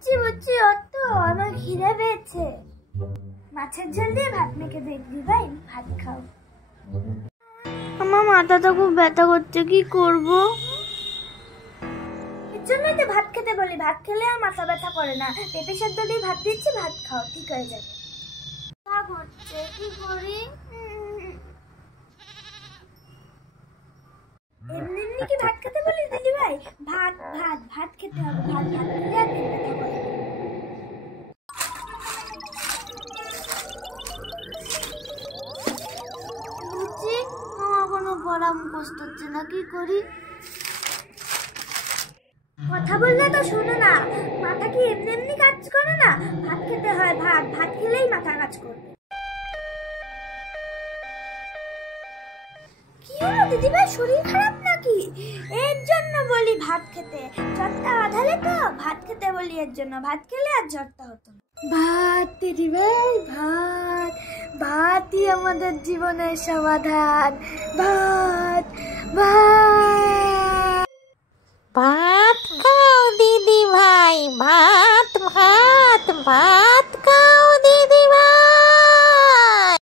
বুঝছি বুঝছি, অত আমার খিদে পেয়েছে। মাছের ঝোল দিয়ে ভাত মেখে দেখবি ভাই, ভাত খাও। আমার মাথাটা খুব ব্যথা করছে, কি করব? এর জন্যই তো ভাত খেতে বলি, ভাত খেলে আর মাথা ব্যথা করে না। পেঁপে সেদ্ধ দিয়ে ভাত দিচ্ছি, ভাত খাও, ঠিক হয়ে যাবে। হচ্ছে কি করি? এমনি এমনি কি ভাত খেতে বলি দিদি ভাই? ভাত ভাত ভাত খেতে হবে, ভাত ভাত খেলে আর পেট ব্যথা করে। বুঝছি আমার কোনো পড়া মুখস্থ হচ্ছে না, কি করি? কথা বললে তো শোনো না, মাথা কি এমনি এমনি কাজ করে না? ভাত খেতে হয়, ভাত ভাত খেলেই মাথা কাজ করবে। কি হলো দিদি ভাই, শরীর খারাপ নাকি? এর জন্য বলি ভাত খেতে, জ্বরটা আধালে তো ভাত খেতে বলি, এর জন্য ভাত খেলে আর জ্বরটা হতো না। ভাত দিদি ভাই, ভাত ভাতই আমাদের জীবনের সমাধান। ভাত।